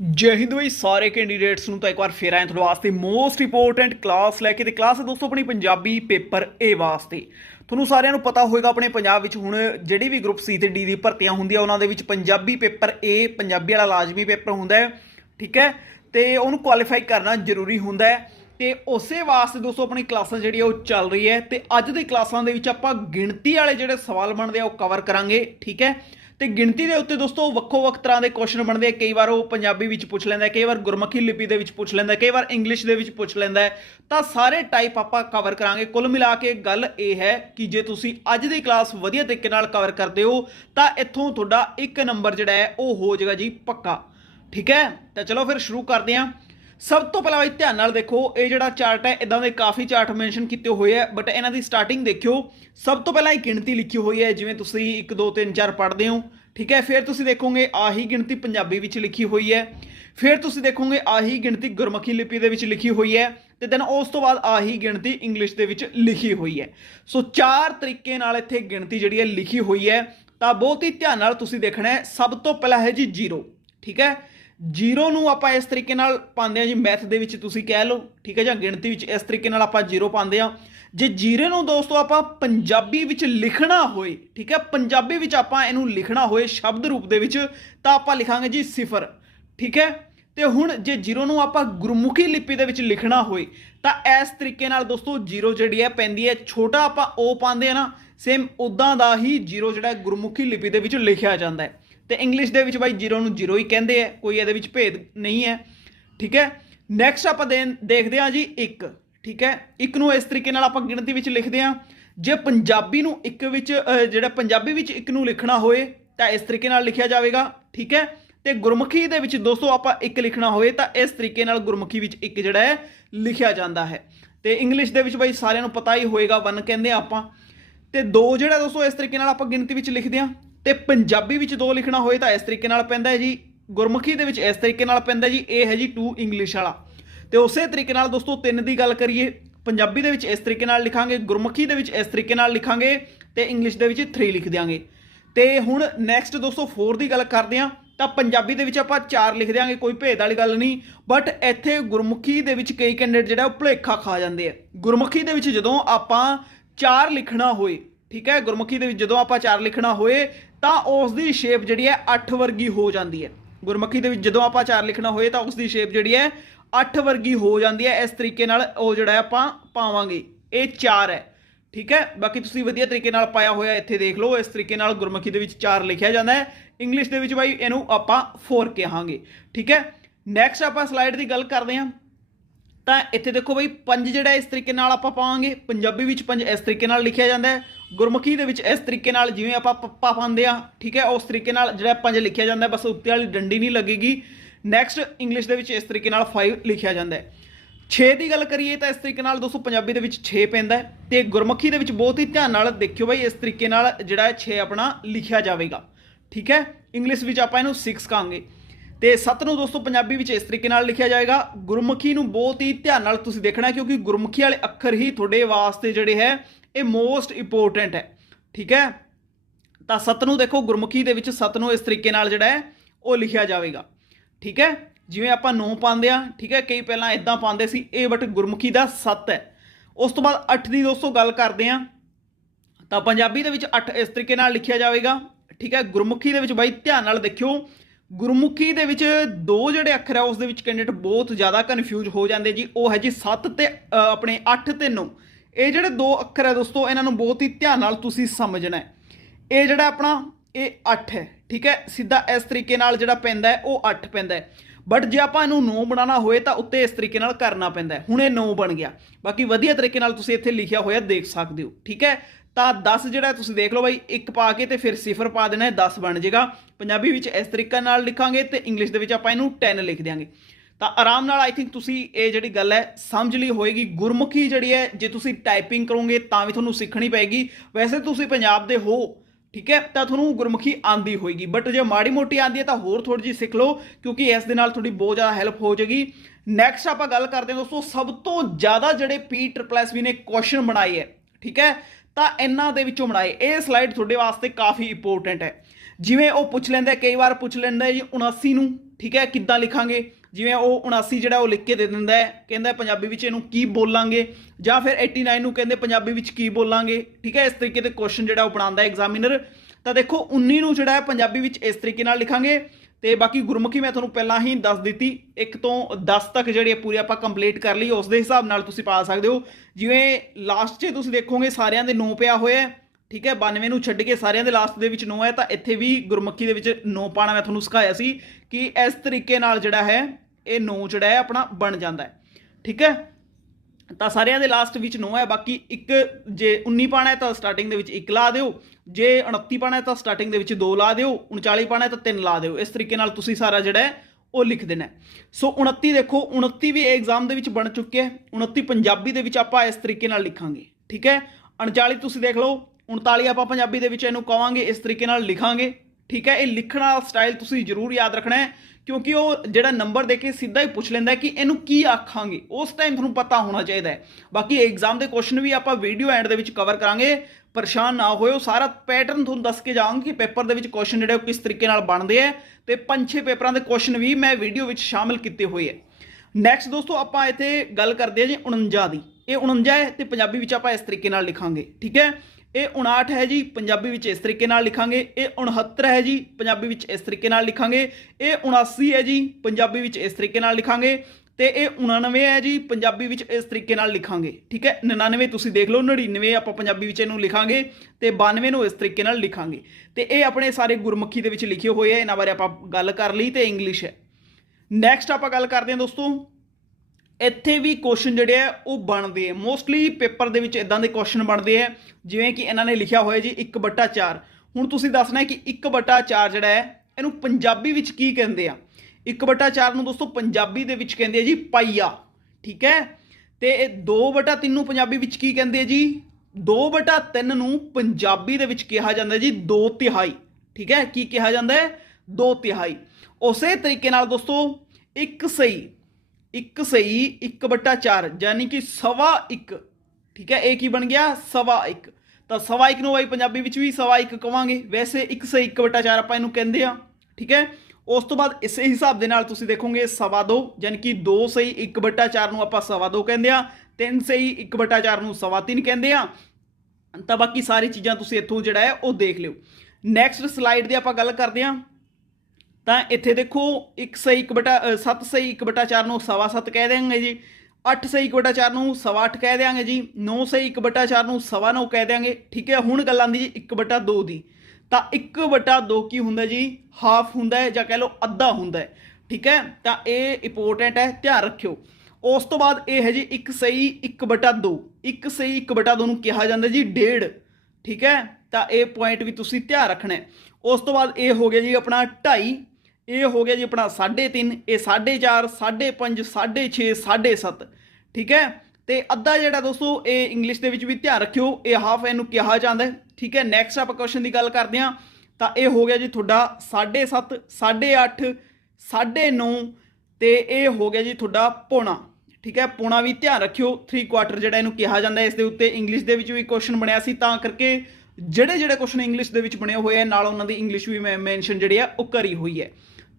ਜੈ ਹਿੰਦ ਬਈ, ਸਾਰੇ ਕੈਂਡੀਡੇਟਸ ਨੂੰ ਤਾਂ ਇੱਕ ਵਾਰ ਫੇਰ ਆਏ ਤੁਹਾਡੇ ਵਾਸਤੇ ਮੋਸਟ ਇੰਪੋਰਟੈਂਟ ਕਲਾਸ ਲੈ ਕੇ ਤੇ ਕਲਾਸ ਹੈ ਦੋਸਤੋ ਆਪਣੀ ਪੰਜਾਬੀ ਪੇਪਰ A ਵਾਸਤੇ। ਤੁਹਾਨੂੰ ਸਾਰਿਆਂ ਨੂੰ ਪਤਾ ਹੋਵੇਗਾ ਆਪਣੇ ਪੰਜਾਬ ਵਿੱਚ ਹੁਣ ਜਿਹੜੀ ਵੀ ਗਰੁੱਪ C ਤੇ D ਦੀ ਭਰਤੀਆਂ ਹੁੰਦੀਆਂ, ਉਹਨਾਂ ਦੇ ਵਿੱਚ ਪੰਜਾਬੀ ਪੇਪਰ A, ਪੰਜਾਬੀ ਵਾਲਾ ਲਾਜ਼ਮੀ ਪੇਪਰ ਹੁੰਦਾ ਹੈ, ਠੀਕ ਹੈ? ਤੇ ਉਹਨੂੰ ਕੁਆਲੀਫਾਈ ਕਰਨਾ ਜ਼ਰੂਰੀ ਹੁੰਦਾ ਹੈ। ਤੇ ਉਸੇ ਵਾਸਤੇ ਦੋਸਤੋ ਆਪਣੀ ਕਲਾਸਾਂ ਜਿਹੜੀ ਉਹ ਚੱਲ ਰਹੀ ਹੈ। ਤੇ ਅੱਜ ਦੀ ਕਲਾਸਾਂ ਦੇ ਵਿੱਚ ਆਪਾਂ ਗਿਣਤੀ ਵਾਲੇ ਜਿਹੜੇ ਸਵਾਲ ਬਣਦੇ ਆ, ਉਹ ਕਵਰ ਕਰਾਂਗੇ, ਠੀਕ ਹੈ? ਤੇ ਗਿਣਤੀ ਦੇ ਉੱਤੇ ਦੋਸਤੋ ਵੱਖੋ ਵੱਖ ਤਰ੍ਹਾਂ ਦੇ ਕੁਐਸਚਨ ਬਣਦੇ ਆ। ਕਈ ਵਾਰ ਉਹ ਪੰਜਾਬੀ ਵਿੱਚ ਪੁੱਛ ਲੈਂਦਾ ਕਈ ਵਾਰ ਗੁਰਮੁਖੀ ਲਿਪੀ ਦੇ ਵਿੱਚ ਪੁੱਛ ਲੈਂਦਾ ਕਈ ਵਾਰ ਇੰਗਲਿਸ਼ ਦੇ ਵਿੱਚ ਪੁੱਛ ਲੈਂਦਾ ਤਾਂ ਸਾਰੇ ਟਾਈਪ ਆਪਾਂ ਕਵਰ ਕਰਾਂਗੇ। ਕੁੱਲ ਮਿਲਾ ਕੇ ਗੱਲ ਇਹ ਹੈ ਕਿ ਜੇ ਤੁਸੀਂ ਅੱਜ ਦੀ ਕਲਾਸ ਵਧੀਆ ਤਰੀਕੇ ਨਾਲ ਕਵਰ ਕਰਦੇ ਹੋ, ਤਾਂ ਇੱਥੋਂ ਤੁਹਾਡਾ ਇੱਕ ਨੰਬਰ ਜਿਹੜਾ ਹੈ, ਉਹ ਹੋ ਜਾਏਗਾ ਜੀ ਪੱਕਾ। ਠੀਕ ਹੈ? ਤਾਂ ਚਲੋ ਫਿਰ ਸ਼ੁਰੂ ਕਰਦੇ ਹਾਂ। ਸਭ ਤੋਂ ਪਹਿਲਾਂ ਬਈ ਧਿਆਨ ਨਾਲ ਦੇਖੋ, ਇਹ ਜਿਹੜਾ ਚਾਰਟ ਹੈ, ਇਦਾਂ ਦੇ ਕਾਫੀ ਚਾਰਟ ਮੈਂਸ਼ਨ ਕੀਤੇ ਹੋਏ ਆ ਬਟ ਇਹਨਾਂ ਦੀ ਸਟਾਰਟਿੰਗ ਦੇਖਿਓ। ਸਭ ਤੋਂ ਪਹਿਲਾਂ ਇਹ ਗਿਣਤੀ ਲਿਖੀ ਹੋਈ ਹੈ, ਜਿਵੇਂ ਤੁਸੀਂ 1 2 3 4 ਪੜ੍ਹਦੇ ਹੋ, ਠੀਕ ਹੈ? ਫਿਰ ਤੁਸੀਂ ਦੇਖੋਗੇ, ਆਹੀ ਗਿਣਤੀ ਪੰਜਾਬੀ ਵਿੱਚ ਲਿਖੀ ਹੋਈ ਹੈ। ਫਿਰ ਤੁਸੀਂ ਦੇਖੋਗੇ, ਆਹੀ ਗਿਣਤੀ ਗੁਰਮੁਖੀ ਲਿਪੀ ਦੇ ਵਿੱਚ ਲਿਖੀ ਹੋਈ ਹੈ ਤੇ ਦੈਨ ਉਸ ਤੋਂ ਬਾਅਦ ਆਹੀ ਗਿਣਤੀ ਇੰਗਲਿਸ਼ ਦੇ ਵਿੱਚ ਲਿਖੀ ਹੋਈ ਹੈ। ਸੋ ਚਾਰ ਤਰੀਕੇ ਨਾਲ ਇੱਥੇ ਗਿਣਤੀ ਜਿਹੜੀ ਹੈ ਲਿਖੀ ਹੋਈ ਹੈ। ਤਾਂ ਬਹੁਤ ਹੀ ਧਿਆਨ ਨਾਲ ਤੁਸੀਂ ਦੇਖਣਾ ਹੈ, ਸਭ ਤੋਂ ਪਹਿਲਾਂ ਹੈ ਜੀ 0 ਠੀਕ ਹੈ? ਜ਼ੀਰੋ ਨੂੰ ਆਪਾਂ ਇਸ ਤਰੀਕੇ ਨਾਲ ਪਾਉਂਦੇ ਆ ਜੀ ਮੈਥ ਦੇ ਵਿੱਚ ਤੁਸੀਂ ਕਹਿ ਲਓ, ਠੀਕ ਹੈ ਜਾਂ ਗਿਣਤੀ ਵਿੱਚ ਇਸ ਤਰੀਕੇ ਨਾਲ ਆਪਾਂ ਜ਼ੀਰੋ ਪਾਉਂਦੇ ਆ ਜੇ ਜੀਰੇ ਨੂੰ ਦੋਸਤੋ ਆਪਾਂ ਪੰਜਾਬੀ ਵਿੱਚ ਲਿਖਣਾ ਹੋਏ, ਠੀਕ ਹੈ, ਪੰਜਾਬੀ ਵਿੱਚ ਆਪਾਂ ਇਹਨੂੰ ਲਿਖਣਾ ਹੋਏ ਸ਼ਬਦ ਰੂਪ ਦੇ ਵਿੱਚ, ਤਾਂ ਆਪਾਂ ਲਿਖਾਂਗੇ ਜੀ ਸਿਫਰ, ਠੀਕ ਹੈ? ਤੇ ਹੁਣ ਜੇ ਜ਼ੀਰੋ ਨੂੰ ਆਪਾਂ ਗੁਰਮੁਖੀ ਲਿਪੀ ਦੇ ਵਿੱਚ ਲਿਖਣਾ ਹੋਏ, ਤਾਂ ਇਸ ਤਰੀਕੇ ਨਾਲ ਦੋਸਤੋ ਜ਼ੀਰੋ ਜਿਹੜੀ ਹੈ ਪੈਂਦੀ ਹੈ, ਛੋਟਾ ਆਪਾਂ ਉਹ ਪਾਉਂਦੇ ਆ ਨਾ ਸੇਮ ਉਦਾਂ ਦਾ ਹੀ ਜ਼ੀਰੋ ਜਿਹੜਾ ਗੁਰਮੁਖੀ ਲਿਪੀ ਦੇ ਵਿੱਚ ਲਿਖਿਆ ਜਾਂਦਾ ਹੈ। ਤੇ ਇੰਗਲਿਸ਼ ਦੇ ਵਿੱਚ ਬਾਈ ਜ਼ੀਰੋ ਨੂੰ ਜ਼ੀਰੋ ਹੀ ਕਹਿੰਦੇ ਆ, ਕੋਈ ਇਹਦੇ ਵਿੱਚ ਭੇਦ ਨਹੀਂ ਹੈ, ਠੀਕ ਹੈ? ਨੈਕਸਟ ਆਪਾਂ ਦੇ- ਦੇਖਦੇ ਹਾਂ ਜੀ 1 ਠੀਕ ਹੈ? ਇੱਕ ਨੂੰ ਇਸ ਤਰੀਕੇ ਨਾਲ ਆਪਾਂ ਗਿਣਤੀ ਵਿੱਚ ਲਿਖਦੇ ਹਾਂ। ਜੇ ਪੰਜਾਬੀ ਨੂੰ ਇੱਕ ਵਿੱਚ ਜਿਹੜਾ ਪੰਜਾਬੀ ਵਿੱਚ ਇੱਕ ਨੂੰ ਲਿਖਣਾ ਹੋਏ, ਤਾਂ ਇਸ ਤਰੀਕੇ ਨਾਲ ਲਿਖਿਆ ਜਾਵੇਗਾ, ਠੀਕ ਹੈ? ਤੇ ਗੁਰਮੁਖੀ ਦੇ ਵਿੱਚ ਦੋਸਤੋ ਆਪਾਂ ਇੱਕ ਲਿਖਣਾ ਹੋਵੇ ਤਾਂ ਇਸ ਤਰੀਕੇ ਨਾਲ ਗੁਰਮੁਖੀ ਵਿੱਚ ਇੱਕ ਜਿਹੜਾ ਹੈ, ਲਿਖਿਆ ਜਾਂਦਾ ਹੈ। ਤੇ ਇੰਗਲਿਸ਼ ਦੇ ਵਿੱਚ ਬਾਈ ਸਾਰਿਆਂ ਨੂੰ ਪਤਾ ਹੀ ਹੋਏਗਾ ਵਨ ਕਹਿੰਦੇ ਆ ਆਪਾਂ। ਤੇ ਦੋ ਜਿਹੜਾ ਦੋਸਤੋ ਇਸ ਤਰੀਕੇ ਨਾਲ ਆਪਾਂ ਗਿਣਤੀ ਵਿੱਚ ਲਿਖਦੇ ਹਾਂ ਤੇ ਪੰਜਾਬੀ ਵਿੱਚ ਦੋ ਲਿਖਣਾ ਹੋਏ ਤਾਂ ਇਸ ਤਰੀਕੇ ਨਾਲ ਪੈਂਦਾ ਹੈ ਜੀ। ਗੁਰਮੁਖੀ ਦੇ ਵਿੱਚ ਇਸ ਤਰੀਕੇ ਨਾਲ ਪੈਂਦਾ ਜੀ। ਇਹ ਹੈ ਜੀ ਟੂ ਇੰਗਲਿਸ਼ ਵਾਲਾ। ਤੇ ਉਸੇ ਤਰੀਕੇ ਨਾਲ ਦੋਸਤੋ ਤਿੰਨ ਦੀ ਗੱਲ ਕਰੀਏ, ਪੰਜਾਬੀ ਦੇ ਵਿੱਚ ਇਸ ਤਰੀਕੇ ਨਾਲ ਲਿਖਾਂਗੇ, ਗੁਰਮੁਖੀ ਦੇ ਵਿੱਚ ਇਸ ਤਰੀਕੇ ਨਾਲ ਲਿਖਾਂਗੇ ਤੇ ਇੰਗਲਿਸ਼ ਦੇ ਵਿੱਚ 3 ਲਿਖ ਦਿਆਂਗੇ। ਤੇ ਹੁਣ ਨੈਕਸਟ ਦੋਸਤੋ 4 ਦੀ ਗੱਲ ਕਰਦੇ ਹਾਂ, ਤਾਂ ਪੰਜਾਬੀ ਦੇ ਵਿੱਚ ਆਪਾਂ 4 ਲਿਖ ਦਿਆਂਗੇ, ਕੋਈ ਭੇਦ ਵਾਲੀ ਗੱਲ ਨਹੀਂ। ਬਟ ਇੱਥੇ ਗੁਰਮੁਖੀ ਦੇ ਵਿੱਚ ਕਈ ਕੈਂਡੀਡੇਟ ਜਿਹੜਾ ਉਹ ਭੁਲੇਖਾ ਖਾ ਜਾਂਦੇ ਆ। ਗੁਰਮੁਖੀ ਦੇ ਵਿੱਚ ਜਦੋਂ ਆਪਾਂ 4 ਲਿਖਣਾ ਹੋਏ, ਠੀਕ ਹੈ, ਗੁਰਮੁਖੀ ਦੇ ਵਿੱਚ ਜਦੋਂ ਆਪਾਂ 4 ਲਿਖਣਾ ਹੋਏ ਤਾਂ ਉਸ ਦੀ ਸ਼ੇਪ ਜਿਹੜੀ ਹੈ 8 ਵਰਗੀ ਹੋ ਜਾਂਦੀ ਹੈ। ਗੁਰਮੁਖੀ ਦੇ ਵਿੱਚ ਜਦੋਂ ਆਪਾਂ ਚਾਰ ਲਿਖਣਾ ਹੋਏ ਤਾਂ ਉਸ ਦੀ ਸ਼ੇਪ ਜਿਹੜੀ ਹੈ 8 ਵਰਗੀ ਹੋ ਜਾਂਦੀ ਹੈ। ਇਸ ਤਰੀਕੇ ਨਾਲ ਉਹ ਜਿਹੜਾ ਆਪਾਂ ਪਾਵਾਂਗੇ। ਇਹ 4 ਹੈ। ਠੀਕ ਹੈ? ਬਾਕੀ ਤੁਸੀਂ ਵਧੀਆ ਤਰੀਕੇ ਨਾਲ ਪਾਇਆ ਹੋਇਆ ਇੱਥੇ ਦੇਖ ਲਓ। ਇਸ ਤਰੀਕੇ ਨਾਲ ਗੁਰਮੁਖੀ ਦੇ ਵਿੱਚ 4 ਲਿਖਿਆ ਜਾਂਦਾ ਹੈ। ਇੰਗਲਿਸ਼ ਦੇ ਵਿੱਚ ਬਾਈ ਇਹਨੂੰ ਆਪਾਂ 4 ਕਹਾਂਗੇ। ਠੀਕ ਹੈ? ਨੈਕਸਟ ਆਪਾਂ ਸਲਾਈਡ ਦੀ ਗੱਲ ਕਰਦੇ ਹਾਂ। ਤਾਂ ਇੱਥੇ ਦੇਖੋ ਬਾਈ, ਪੰਜ ਜਿਹੜਾ ਇਸ ਤਰੀਕੇ ਨਾਲ ਆਪਾਂ ਪਾਵਾਂਗੇ। ਪੰਜਾਬੀ ਵਿੱਚ ਪੰਜ ਇਸ ਤਰੀਕੇ ਨਾਲ ਲਿਖਿਆ ਜਾਂਦਾ ਹੈ। ਗੁਰਮੁਖੀ ਦੇ ਵਿੱਚ ਇਸ ਤਰੀਕੇ ਨਾਲ ਜਿਵੇਂ ਆਪਾਂ ਪੱਪਾ ਪਾਉਂਦੇ ਆ, ਠੀਕ ਹੈ, ਉਸ ਤਰੀਕੇ ਨਾਲ ਜਿਹੜਾ ਪੰਜ ਲਿਖਿਆ ਜਾਂਦਾ, ਬਸ ਉੱਤੇ ਵਾਲੀ ਡੰਡੀ ਨਹੀਂ ਲੱਗੇਗੀ। ਨੈਕਸਟ ਇੰਗਲਿਸ਼ ਦੇ ਵਿੱਚ ਇਸ ਤਰੀਕੇ ਨਾਲ 5 ਲਿਖਿਆ ਜਾਂਦਾ ਹੈ। 6 ਦੀ ਗੱਲ ਕਰੀਏ ਤਾਂ ਇਸ ਤਰੀਕੇ ਨਾਲ ਦੋਸਤੋ ਪੰਜਾਬੀ ਦੇ ਵਿੱਚ 6 ਪੈਂਦਾ ਹੈ ਤੇ ਗੁਰਮੁਖੀ ਦੇ ਵਿੱਚ ਬਹੁਤ ਹੀ ਧਿਆਨ ਨਾਲ ਦੇਖਿਓ ਬਈ ਇਸ ਤਰੀਕੇ ਨਾਲ ਜਿਹੜਾ ਹੈ 6 ਆਪਣਾ ਲਿਖਿਆ ਜਾਵੇਗਾ, ਠੀਕ ਹੈ? ਇੰਗਲਿਸ਼ ਵਿੱਚ ਆਪਾਂ ਇਹਨੂੰ 6 ਕਹਾਂਗੇ। ਤੇ 7 ਨੂੰ ਦੋਸਤੋ ਪੰਜਾਬੀ ਵਿੱਚ ਇਸ ਤਰੀਕੇ ਨਾਲ ਲਿਖਿਆ ਜਾਏਗਾ। ਗੁਰਮੁਖੀ ਨੂੰ ਬਹੁਤ ਹੀ ਧਿਆਨ ਨਾਲ ਤੁਸੀਂ ਦੇਖਣਾ, ਕਿਉਂਕਿ ਗੁਰਮੁਖੀ ਵਾਲੇ ਅੱਖਰ ਹੀ ਤੁਹਾਡੇ ਵਾਸਤੇ ਜਿਹੜੇ ਹੈ ਇਹ ਮੋਸਟ ਇੰਪੋਰਟੈਂਟ ਹੈ, ਠੀਕ ਹੈ? ਤਾਂ 7 ਨੂੰ ਦੇਖੋ, ਗੁਰਮੁਖੀ ਦੇ ਵਿੱਚ 7 ਨੂੰ ਇਸ ਤਰੀਕੇ ਨਾਲ ਜਿਹੜਾ ਹੈ, ਉਹ ਲਿਖਿਆ ਜਾਵੇਗਾ, ਠੀਕ ਹੈ? ਜਿਵੇਂ ਆਪਾਂ ਨੌ ਪਾਉਂਦੇ ਆ ਠੀਕ ਹੈ? ਕਈ ਪਹਿਲਾਂ ਇਦਾਂ ਪਾਉਂਦੇ ਸੀ, ਇਹ ਬਟ ਗੁਰਮੁਖੀ ਦਾ 7 ਹੈ। ਉਸ ਤੋਂ ਬਾਅਦ 8 ਦੀ ਦੋਸਤੋ ਗੱਲ ਕਰਦੇ ਆ ਤਾਂ ਪੰਜਾਬੀ ਦੇ ਵਿੱਚ 8 ਇਸ ਤਰੀਕੇ ਨਾਲ ਲਿਖਿਆ ਜਾਵੇਗਾ, ਠੀਕ ਹੈ? ਗੁਰਮੁਖੀ ਦੇ ਵਿੱਚ ਬਾਈ ਧਿਆਨ ਨਾਲ ਦੇਖਿਓ, ਗੁਰਮੁਖੀ ਦੇ ਵਿੱਚ ਦੋ ਜਿਹੜੇ ਅੱਖਰ ਆ, ਉਸ ਦੇ ਵਿੱਚ ਕੈਂਡੀਡੇਟ ਬਹੁਤ ਜ਼ਿਆਦਾ ਕਨਫਿਊਜ਼ ਹੋ ਜਾਂਦੇ ਜੀ, ਉਹ ਹੈ ਜੀ 7 ਤੇ ਆਪਣੇ 8 ਤੇ 9 ਇਹ ਜਿਹੜੇ ਦੋ ਅੱਖਰ ਹੈ ਦੋਸਤੋ, ਇਹਨਾਂ ਨੂੰ ਬਹੁਤ ਹੀ ਧਿਆਨ ਨਾਲ ਤੁਸੀਂ ਸਮਝਣਾ ਹੈ। ਇਹ ਜਿਹੜਾ ਆਪਣਾ, ਇਹ 8 ਹੈ, ਠੀਕ ਹੈ? ਸਿੱਧਾ ਇਸ ਤਰੀਕੇ ਨਾਲ ਜਿਹੜਾ ਪੈਂਦਾ ਹੈ, ਉਹ 8 ਪੈਂਦਾ ਹੈ। ਬਟ ਜੇ ਆਪਾਂ ਇਹਨੂੰ 9 ਬਣਾਉਣਾ ਹੋਏ, ਤਾਂ ਉੱਤੇ ਇਸ ਤਰੀਕੇ ਨਾਲ ਕਰਨਾ ਪੈਂਦਾ ਹੈ। ਹੁਣ ਇਹ 9 ਬਣ ਗਿਆ। ਬਾਕੀ ਵਧੀਆ ਤਰੀਕੇ ਨਾਲ ਤੁਸੀਂ ਇੱਥੇ ਲਿਖਿਆ ਹੋਇਆ ਦੇਖ ਸਕਦੇ ਹੋ, ਠੀਕ ਹੈ? ਤਾਂ 10 ਜਿਹੜਾ ਤੁਸੀਂ ਦੇਖ ਲਓ ਬਾਈ, ਇੱਕ ਪਾ ਕੇ ਤੇ ਫਿਰ ਸਿਫਰ ਪਾ ਦੇਣਾ ਹੈ 10 ਬਣ ਜਾਏਗਾ ਪੰਜਾਬੀ ਵਿੱਚ ਇਸ ਤਰੀਕੇ ਨਾਲ ਲਿਖਾਂਗੇ ਤੇ ਇੰਗਲਿਸ਼ ਦੇ ਵਿੱਚ ਆਪਾਂ ਇਹਨੂੰ 10 ਲਿਖ ਦਿਆਂਗੇ। ਤਾਂ ਆਰਾਮ ਨਾਲ ਆਈ ਥਿੰਕ ਤੁਸੀਂ ਇਹ ਜਿਹੜੀ ਗੱਲ ਹੈ ਸਮਝ ਲਈ ਹੋਏਗੀ। ਗੁਰਮੁਖੀ ਜਿਹੜੀ ਹੈ, ਜੇ ਤੁਸੀਂ ਟਾਈਪਿੰਗ ਕਰੋਗੇ ਤਾਂ ਵੀ ਤੁਹਾਨੂੰ ਸਿੱਖਣੀ ਪਏਗੀ। ਵੈਸੇ ਤੁਸੀਂ ਪੰਜਾਬ ਦੇ ਹੋ, ਠੀਕ ਹੈ, ਤਾਂ ਤੁਹਾਨੂੰ ਗੁਰਮੁਖੀ ਆਂਦੀ ਹੋਏਗੀ। ਬਟ ਜੇ ਮਾੜੀ ਮੋਟੀ ਆਂਦੀ ਹੈ ਤਾਂ ਹੋਰ ਥੋੜੀ ਜਿਹੀ ਸਿੱਖ ਲਓ, ਕਿਉਂਕਿ ਇਸ ਦੇ ਨਾਲ ਤੁਹਾਡੀ ਬਹੁਤ ਜ਼ਿਆਦਾ ਹੈਲਪ ਹੋ ਜਾਏਗੀ। ਨੈਕਸਟ ਆਪਾਂ ਗੱਲ ਕਰਦੇ ਹਾਂ ਦੋਸਤੋ, ਸਭ ਤੋਂ ਜ਼ਿਆਦਾ ਜਿਹੜੇ ਪੀ ਟ੍ਰਿਪਲ ਐਸ ਵੀ ਨੇ ਕੁਐਸਚਨ ਬਣਾਏ ਹੈ, ਠੀਕ ਹੈ? ਤਾਂ ਇਹਨਾਂ ਦੇ ਵਿੱਚੋਂ ਬਣਾਏ। ਇਹ ਸਲਾਈਡ ਤੁਹਾਡੇ ਵਾਸਤੇ ਕਾਫੀ ਇੰਪੋਰਟੈਂਟ ਹੈ। ਜਿਵੇਂ ਉਹ ਪੁੱਛ ਲੈਂਦਾ ਕਈ ਵਾਰ ਪੁੱਛ ਲੈਂਦਾ ਜੀ 79 ਨੂੰ, ਠੀਕ ਹੈ, ਕਿੱਦਾਂ ਲਿਖਾਂਗੇ? ਜਿਵੇਂ ਉਹ 79 ਜਿਹੜਾ ਉਹ ਲਿਖ ਕੇ ਦੇ ਦਿੰਦਾ ਹੈ, ਕਹਿੰਦਾ ਪੰਜਾਬੀ ਵਿੱਚ ਇਹਨੂੰ ਕੀ ਬੋਲਾਂਗੇ? ਜਾਂ ਫਿਰ 89 ਨੂੰ ਕਹਿੰਦੇ ਪੰਜਾਬੀ ਵਿੱਚ ਕੀ ਬੋਲਾਂਗੇ? ਠੀਕ ਹੈ, ਇਸ ਤਰੀਕੇ ਦੇ ਕੁਐਸਚਨ ਜਿਹੜਾ ਉਹ ਬਣਾਉਂਦਾ ਐਗਜ਼ਾਮੀਨਰ ਤਾਂ ਦੇਖੋ 19 ਨੂੰ ਜਿਹੜਾ ਹੈ ਪੰਜਾਬੀ ਵਿੱਚ ਇਸ ਤਰੀਕੇ ਨਾਲ ਲਿਖਾਂਗੇ। ਤੇ ਬਾਕੀ ਗੁਰਮੁਖੀ ਮੈਂ ਤੁਹਾਨੂੰ ਪਹਿਲਾਂ ਹੀ ਦੱਸ ਦਿੱਤੀ 1 ਤੋਂ 10 ਤੱਕ ਜਿਹੜੀ ਹੈ ਪੂਰੀ ਆਪਾਂ ਕੰਪਲੀਟ ਕਰ ਲਈ, ਉਸ ਦੇ ਹਿਸਾਬ ਨਾਲ ਤੁਸੀਂ ਪਾ ਸਕਦੇ ਹੋ। ਜਿਵੇਂ ਲਾਸਟ 'ਚ ਤੁਸੀਂ ਦੇਖੋਗੇ ਸਾਰਿਆਂ ਦੇ 9 ਪਿਆ ਹੋਇਆ ਹੈ। ਠੀਕ ਹੈ 92 ਨੂੰ ਛੱਡ ਕੇ ਸਾਰਿਆਂ ਦੇ ਲਾਸਟ ਦੇ ਵਿੱਚ 9 ਹੈ, ਤਾਂ ਇੱਥੇ ਵੀ ਗੁਰਮੁਖੀ ਦੇ ਵਿੱਚ 9 ਪਾਣਾ ਮੈਂ ਤੁਹਾਨੂੰ ਸਿਖਾਇਆ ਸੀ ਕਿ ਇਸ ਤਰੀਕੇ ਨਾਲ ਜਿਹੜਾ ਹੈ, ਇਹ 9 ਜਿਹੜਾ ਹੈ ਆਪਣਾ ਬਣ ਜਾਂਦਾ ਹੈ। ਠੀਕ ਹੈ, ਤਾਂ ਸਾਰਿਆਂ ਦੇ ਲਾਸਟ ਵਿੱਚ 9 ਹੈ, ਬਾਕੀ ਇੱਕ ਜੇ 19 ਪਾਣਾ ਹੈ, ਤਾਂ ਸਟਾਰਟਿੰਗ ਦੇ ਵਿੱਚ 1 ਲਾ ਦਿਓ। ਜੇ 29 ਪਾਣਾ ਹੈ, ਤਾਂ ਸਟਾਰਟਿੰਗ ਦੇ ਵਿੱਚ 2 ਲਾ ਦਿਓ। 39 ਪਾਣਾ ਹੈ, ਤਾਂ 3 ਲਾ ਦਿਓ। ਇਸ ਤਰੀਕੇ ਨਾਲ ਤੁਸੀਂ ਸਾਰਾ ਜਿਹੜਾ ਹੈ, ਉਹ ਲਿਖ ਦੇਣਾ ਸੋ 29 ਦੇਖੋ 29 ਵੀ ਐਗਜ਼ਾਮ ਦੇ ਵਿੱਚ ਬਣ ਚੁੱਕਿਆ ਹੈ। 29 ਪੰਜਾਬੀ ਦੇ ਵਿੱਚ ਆਪਾਂ ਇਸ ਤਰੀਕੇ ਨਾਲ ਲਿਖਾਂਗੇ। ਠੀਕ ਹੈ 39 ਤੁਸੀਂ ਦੇਖ ਲਓ 39 ਆਪਾਂ ਪੰਜਾਬੀ ਦੇ ਵਿੱਚ ਇਹਨੂੰ ਕਵਾਂਗੇ, ਇਸ ਤਰੀਕੇ ਨਾਲ ਲਿਖਾਂਗੇ। ਠੀਕ ਹੈ, ਇਹ ਲਿਖਣ ਵਾਲਾ ਸਟਾਈਲ ਤੁਸੀਂ ਜ਼ਰੂਰ ਯਾਦ ਰੱਖਣਾ ਹੈ, ਕਿਉਂਕਿ ਉਹ ਜਿਹੜਾ ਨੰਬਰ ਦੇ ਕੇ ਸਿੱਧਾ ਹੀ ਪੁੱਛ ਲੈਂਦਾ ਕਿ ਇਹਨੂੰ ਕੀ ਆਖਾਂਗੇ। ਉਸ ਟਾਈਮ ਤੁਹਾਨੂੰ ਪਤਾ ਹੋਣਾ ਚਾਹੀਦਾ ਹੈ। ਬਾਕੀ ਐਗਜ਼ਾਮ ਦੇ ਕੁਐਸਚਨ ਵੀ ਆਪਾਂ ਵੀਡੀਓ ਐਂਡ ਦੇ ਵਿੱਚ ਕਵਰ ਕਰਾਂਗੇ। ਪਰੇਸ਼ਾਨ ਨਾ ਹੋਇਓ, ਸਾਰਾ ਪੈਟਰਨ ਤੁਹਾਨੂੰ ਦੱਸ ਕੇ ਜਾਵਾਂਗੇ ਕਿ ਪੇਪਰ ਦੇ ਵਿੱਚ ਕੁਐਸਚਨ ਜਿਹੜੇ ਉਹ ਕਿਸ ਤਰੀਕੇ ਨਾਲ ਬਣਦੇ ਆ। ਤੇ ਪੰਜ ਛੇ ਪੇਪਰਾਂ ਦੇ ਕੁਐਸਚਨ ਵੀ ਮੈਂ ਵੀਡੀਓ ਵਿੱਚ ਸ਼ਾਮਿਲ ਕੀਤੇ ਹੋਏ ਹੈ ਨੈਕਸਟ ਦੋਸਤੋ, ਆਪਾਂ ਇੱਥੇ ਗੱਲ ਕਰਦੇ ਹਾਂ ਜੀ 49 ਦੀ। ਇਹ 49 ਹੈ ਤੇ ਪੰਜਾਬੀ ਵਿੱਚ ਆਪਾਂ ਇਸ ਤਰੀਕੇ ਨਾਲ ਲਿਖਾਂਗੇ, ਠੀਕ ਹੈ? ਇਹ 59 ਹੈ ਜੀ, ਪੰਜਾਬੀ ਵਿੱਚ ਇਸ ਤਰੀਕੇ ਨਾਲ ਲਿਖਾਂਗੇ। ਇਹ 69 ਹੈ ਜੀ, ਪੰਜਾਬੀ ਵਿੱਚ ਇਸ ਤਰੀਕੇ ਨਾਲ ਲਿਖਾਂਗੇ। ਇਹ 79 ਹੈ ਜੀ, ਪੰਜਾਬੀ ਵਿੱਚ ਇਸ ਤਰੀਕੇ ਨਾਲ ਲਿਖਾਂਗੇ। ਤੇ ਇਹ 99 ਹੈ ਜੀ, ਪੰਜਾਬੀ ਵਿੱਚ ਇਸ ਤਰੀਕੇ ਨਾਲ ਲਿਖਾਂਗੇ, ਠੀਕ ਹੈ? 99 ਤੁਸੀਂ ਦੇਖ ਲਓ 99 ਆਪਾਂ ਪੰਜਾਬੀ ਵਿੱਚ ਇਹਨੂੰ ਲਿਖਾਂਗੇ ਤੇ 92 ਨੂੰ ਇਸ ਤਰੀਕੇ ਨਾਲ ਲਿਖਾਂਗੇ। ਤੇ ਇਹ ਆਪਣੇ ਸਾਰੇ ਗੁਰਮੁਖੀ ਦੇ ਵਿੱਚ ਲਿਖੇ ਹੋਏ ਆ, ਇਹਨਾਂ ਬਾਰੇ ਆਪਾਂ ਗੱਲ ਕਰ ਲਈ ਤੇ ਇੰਗਲਿਸ਼ ਹੈ। ਨੈਕਸਟ ਆਪਾਂ ਗੱਲ ਕਰਦੇ ਹਾਂ ਦੋਸਤੋ ਇੱਥੇ ਵੀ ਕੁਐਸਚਨ ਜਿਹੜੇ ਆ, ਉਹ ਬਣਦੇ ਆ। ਮੋਸਟਲੀ ਪੇਪਰ ਦੇ ਵਿੱਚ ਇਦਾਂ ਦੇ ਕੁਐਸਚਨ ਬਣਦੇ ਆ, ਜਿਵੇਂ ਕਿ ਇਹਨਾਂ ਨੇ ਲਿਖਿਆ ਹੋਇਆ ਜੀ 1/4 ਹੁਣ ਤੁਸੀਂ ਦੱਸਣਾ ਹੈ ਕਿ 1/4 ਜਿਹੜਾ ਹੈ, ਇਹਨੂੰ ਪੰਜਾਬੀ ਵਿੱਚ ਕੀ ਕਹਿੰਦੇ ਆ? 1/4 ਨੂੰ ਦੋਸਤੋ ਪੰਜਾਬੀ ਦੇ ਵਿੱਚ ਕਹਿੰਦੇ ਆ ਜੀ, ਪਾਈਆ। ਠੀਕ ਹੈ? ਤੇ ਇਹ 2/3 ਨੂੰ ਪੰਜਾਬੀ ਵਿੱਚ ਕੀ ਕਹਿੰਦੇ ਆ ਜੀ? 2/3 ਨੂੰ ਪੰਜਾਬੀ ਦੇ ਵਿੱਚ ਕਿਹਾ ਜਾਂਦਾ ਜੀ 2 ਤਿਹਾਈ। ਠੀਕ ਹੈ? ਕੀ ਕਿਹਾ ਜਾਂਦਾ ਹੈ? 2 ਤਿਹਾਈ। ਉਸੇ ਤਰੀਕੇ ਨਾਲ ਦੋਸਤੋ, ਇੱਕ ਸਹੀ ਇੱਕ ਸਹੀ 1/4 ਯਾਨੀ ਕਿ ਸਵਾ 1 ਠੀਕ ਹੈ, ਇਹ ਕੀ ਬਣ ਗਿਆ? ਸਵਾ 1 ਤਾਂ ਸਵਾ 1 ਨੂੰ ਬਾਈ ਪੰਜਾਬੀ ਵਿੱਚ ਵੀ ਸਵਾ 1 ਕਵਾਂਗੇ। ਵੈਸੇ ਇੱਕ ਸਹੀ 1/4 ਆਪਾਂ ਇਹਨੂੰ ਕਹਿੰਦੇ ਆ ਠੀਕ ਹੈ? ਉਸ ਤੋਂ ਬਾਅਦ ਇਸੇ ਹਿਸਾਬ ਦੇ ਨਾਲ ਤੁਸੀਂ ਦੇਖੋਗੇ ਸਵਾ 2 ਯਾਨੀ ਕਿ 2 ਸਹੀ 1/4 ਨੂੰ ਆਪਾਂ ਸਵਾ 2 ਕਹਿੰਦੇ ਆ 3 ਸਹੀ 1/4 ਨੂੰ ਸਵਾ 3 ਕਹਿੰਦੇ ਆ ਤਾਂ ਬਾਕੀ ਸਾਰੀ ਚੀਜ਼ਾਂ ਤੁਸੀਂ ਇੱਥੋਂ ਜਿਹੜਾ ਹੈ ਉਹ ਦੇਖ ਲਿਓ। ਨੈਕਸਟ ਸਲਾਈਡ ਦੀ ਆਪਾਂ ਗੱਲ ਕਰਦੇ ਹਾਂ। ਤਾਂ ਇੱਥੇ ਦੇਖੋ 1 ਸਹੀ 1 ਬਟਾ 7 ਸਹੀ 1 ਬਟਾ 4 ਨੂੰ ਸਵਾ 7 ਕਹਿ ਦੇਵਾਂਗੇ ਜੀ। 8 ਸਹੀ 1 ਬਟਾ 4 ਨੂੰ ਸਵਾ 8 ਕਹਿ ਦੇਵਾਂਗੇ ਜੀ। 9 ਸਹੀ 1 ਬਟਾ 4 ਨੂੰ ਸਵਾ 9 ਕਹਿ ਦੇਵਾਂਗੇ ਠੀਕ ਹੈ, ਹੁਣ ਗੱਲ ਆਂਦੀ ਜੀ 1 ਬਟਾ 2 ਦੀ। ਤਾਂ 1 ਬਟਾ 2 ਕੀ ਹੁੰਦਾ ਜੀ? ਹਾਫ ਹੁੰਦਾ ਹੈ ਜਾਂ ਕਹਿ ਲਓ ਅੱਧਾ ਹੁੰਦਾ ਹੈ। ਠੀਕ ਹੈ, ਤਾਂ ਇਹ ਇੰਪੋਰਟੈਂਟ ਹੈ, ਧਿਆਨ ਰੱਖਿਓ। ਉਸ ਤੋਂ ਬਾਅਦ ਇਹ ਹੈ ਜੀ 1 ਸਹੀ 1 ਬਟਾ 2 1 ਸਹੀ 1 ਬਟਾ 2 ਨੂੰ ਕਿਹਾ ਜਾਂਦਾ ਜੀ ਡੇਢ। ਠੀਕ ਹੈ, ਤਾਂ ਇਹ ਪੁਆਇੰਟ ਵੀ ਤੁਸੀਂ ਧਿਆਨ ਰੱਖਣਾ ਹੈ। ਉਸ ਤੋਂ ਬਾਅਦ ਇਹ ਹੋ ਗਿਆ ਜੀ ਆਪਣਾ 2.5 ਇਹ ਹੋ ਗਿਆ ਜੀ ਆਪਣਾ 3.5 ਇਹ 4.5 5.5 6.5 7.5 ਠੀਕ ਹੈ? ਤੇ ਅੱਧਾ ਜਿਹੜਾ ਦੋਸਤੋ, ਇਹ ਇੰਗਲਿਸ਼ ਦੇ ਵਿੱਚ ਵੀ ਧਿਆਨ ਰੱਖਿਓ, ਇਹ ਹਾਫ ਇਹਨੂੰ ਕਿਹਾ ਜਾਂਦਾ ਹੈ, ਠੀਕ ਹੈ? ਨੈਕਸਟ ਆਪਾਂ ਕੁਐਸਚਨ ਦੀ ਗੱਲ ਕਰਦੇ ਹਾਂ, ਤਾਂ ਇਹ ਹੋ ਗਿਆ ਜੀ ਤੁਹਾਡਾ 7.5 8.5 9.5 ਤੇ ਇਹ ਹੋ ਗਿਆ ਜੀ ਤੁਹਾਡਾ ਪੌਣਾ, ਠੀਕ ਹੈ? ਪੌਣਾ ਵੀ ਧਿਆਨ ਰੱਖਿਓ 3 ਕੁਆਟਰ ਜਿਹੜਾ ਇਹਨੂੰ ਕਿਹਾ ਜਾਂਦਾ ਇਸ ਦੇ ਉੱਤੇ ਇੰਗਲਿਸ਼ ਦੇ ਵਿੱਚ ਵੀ ਕੁਐਸਚਨ ਬਣਿਆ ਸੀ, ਤਾਂ ਕਰਕੇ ਜਿਹੜੇ ਜਿਹੜੇ ਕੁਐਸਚਨ ਇੰਗਲਿਸ਼ ਦੇ ਵਿੱਚ ਬਣੇ ਹੋਏ ਆ, ਨਾਲ ਉਹਨਾਂ ਦੀ ਇੰਗਲਿਸ਼ ਵੀ ਮੈਂ ਮੈਂਸ਼ਨ ਜਿਹੜੀ ਆ, ਉਹ ਕਰੀ ਹੋਈ ਹੈ।